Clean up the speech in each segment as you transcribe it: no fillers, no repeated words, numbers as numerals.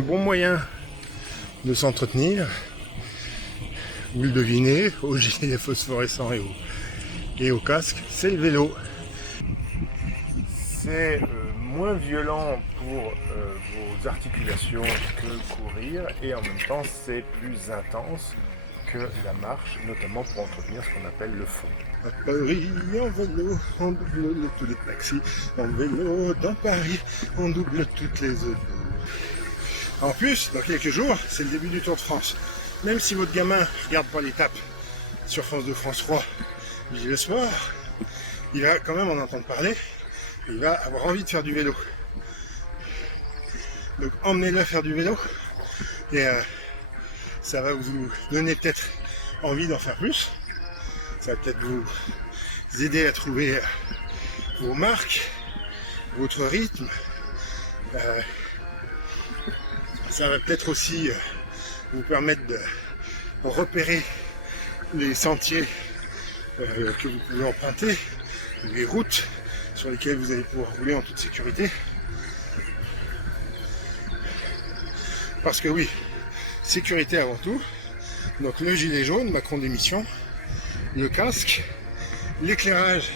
Un bon moyen de s'entretenir, vous le devinez, au gilet phosphorescent et au casque, c'est le vélo. C'est moins violent pour vos articulations que courir et en même temps c'est plus intense que la marche, notamment pour entretenir ce qu'on appelle le fond. À Paris, en vélo, on double tous les taxis. En vélo, dans Paris, on double toutes les autos. En plus, dans quelques jours, c'est le début du Tour de France. Même si votre gamin regarde pas l'étape sur France 2, France 3, le sport, il va quand même en entendre parler. Il va avoir envie de faire du vélo. Donc emmenez-le faire du vélo et ça va vous donner peut-être envie d'en faire plus. Ça va peut-être vous aider à trouver vos marques, votre rythme. Ça va peut-être aussi vous permettre de repérer les sentiers que vous pouvez emprunter, les routes sur lesquelles vous allez pouvoir rouler en toute sécurité. Parce que oui, sécurité avant tout. Donc le gilet jaune, Macron démission, le casque, l'éclairage.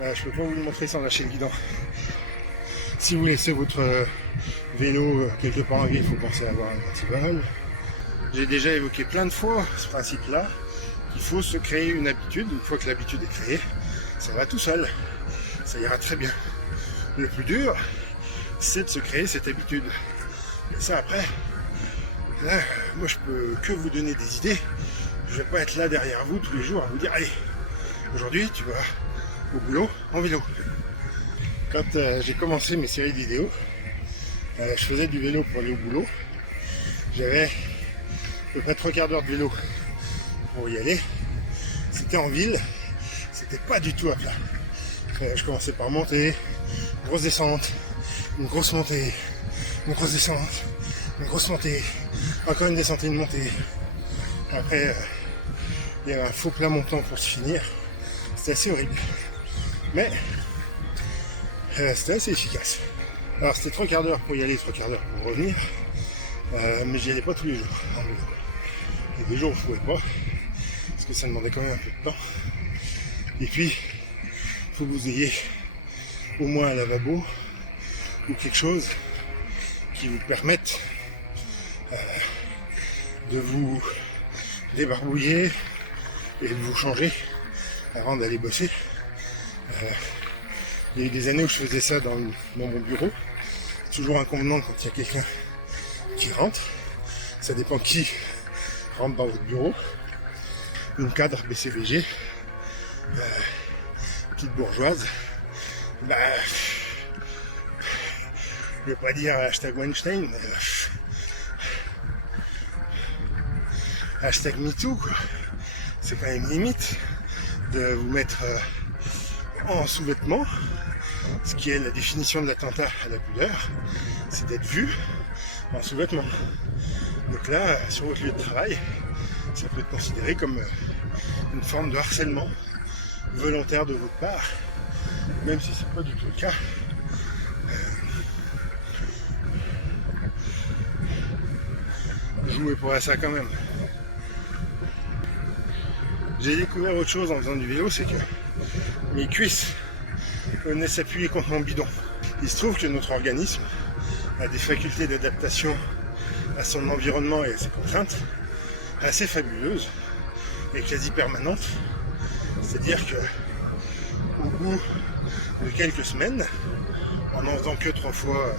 Je peux pas vous le montrer sans lâcher le guidon. Si vous laissez votre vélo quelque part en ville, il faut penser à avoir un antivol. J'ai déjà évoqué plein de fois ce principe-là, qu'il faut se créer une habitude. Une fois que l'habitude est créée, ça va tout seul. Ça ira très bien. Le plus dur, c'est de se créer cette habitude. Et ça après, là, moi je peux que vous donner des idées. Je vais pas être là derrière vous tous les jours à vous dire allez, aujourd'hui tu vas au boulot en vélo. Quand j'ai commencé mes séries de vidéos, je faisais du vélo pour aller au boulot. J'avais à peu près 3/4 d'heure de vélo pour y aller. C'était en ville, c'était pas du tout à plat. Je commençais par monter, grosse descente, une grosse montée, une grosse descente, une grosse montée, encore une descente et une montée. Après, il y avait un faux plat montant pour se finir. C'était assez horrible. Mais c'était assez efficace. Alors c'était 3/4 d'heure pour y aller, 3/4 d'heure pour revenir. Mais j'y allais pas tous les jours en vélo. Il y a des jours où je ne pouvais pas, parce que ça demandait quand même un peu de temps. Et puis, il faut que vous ayez au moins un lavabo ou quelque chose qui vous permette de vous débarbouiller et de vous changer avant d'aller bosser. Il y a eu des années où je faisais ça dans mon bureau. Toujours inconvénient quand il y a quelqu'un qui rentre. Ça dépend qui rentre dans votre bureau. Une cadre BCBG, petite bourgeoise. Je vais pas dire hashtag Weinstein, mais hashtag MeToo, quoi. C'est quand même limite de vous mettre en sous-vêtements, ce qui est la définition de l'attentat à la pudeur, c'est d'être vu en sous-vêtements. Donc là, sur votre lieu de travail, ça peut être considéré comme une forme de harcèlement volontaire de votre part, même si c'est pas du tout le cas. Jouez pour ça quand même. J'ai découvert autre chose en faisant du vélo, c'est que mes cuisses venaient s'appuyer contre mon bidon. Il se trouve que notre organisme a des facultés d'adaptation à son environnement et à ses contraintes assez fabuleuses et quasi permanentes. C'est-à-dire que au bout de quelques semaines, en n'en faisant que 3 fois,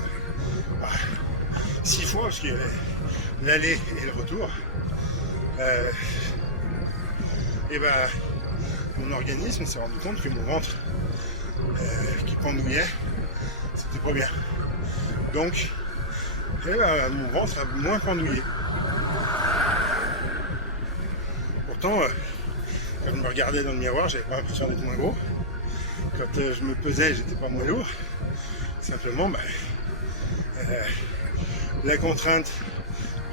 6 fois, parce qu'il y avait l'aller et le retour, et mon organisme s'est rendu compte que mon ventre qui pendouillait, c'était pas bien. Donc mon ventre a moins pendouillé. Pourtant, quand je me regardais dans le miroir, j'avais pas l'impression d'être moins gros. Quand je me pesais, j'étais pas moins lourd. Simplement, la contrainte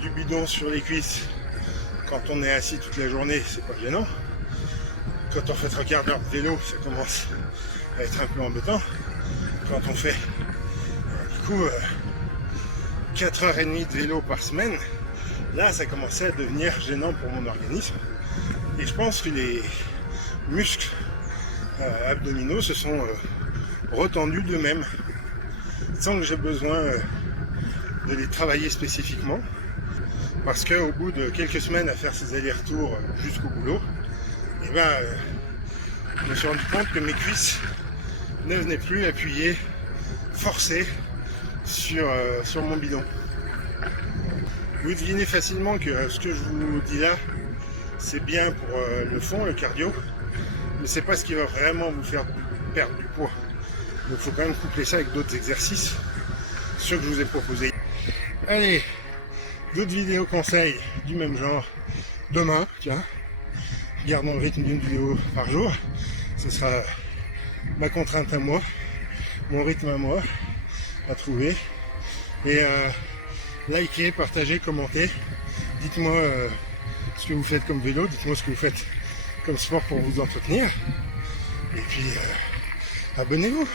du bidon sur les cuisses, quand on est assis toute la journée, c'est pas gênant. Quand on fait 3/4 d'heure de vélo, ça commence à être un peu embêtant. Quand on fait, du coup, 4h30 de vélo par semaine, là ça commençait à devenir gênant pour mon organisme. Et je pense que les muscles abdominaux se sont retendus d'eux-mêmes, sans que j'ai besoin de les travailler spécifiquement. Parce qu'au bout de quelques semaines à faire ces allers-retours jusqu'au boulot, je me suis rendu compte que mes cuisses ne venaient plus appuyer, forcer sur mon bidon. Vous devinez facilement que ce que je vous dis là, c'est bien pour le fond, le cardio, mais c'est pas ce qui va vraiment vous faire perdre du poids. Donc il faut quand même coupler ça avec d'autres exercices, ceux que je vous ai proposés. Allez, d'autres vidéos conseils du même genre demain, tiens, gardons le rythme d'une vidéo par jour, ce sera ma contrainte à moi, mon rythme à moi, à trouver. Et likez, partagez, commentez, dites-moi ce que vous faites comme vélo, dites-moi ce que vous faites comme sport pour vous entretenir, et puis abonnez-vous.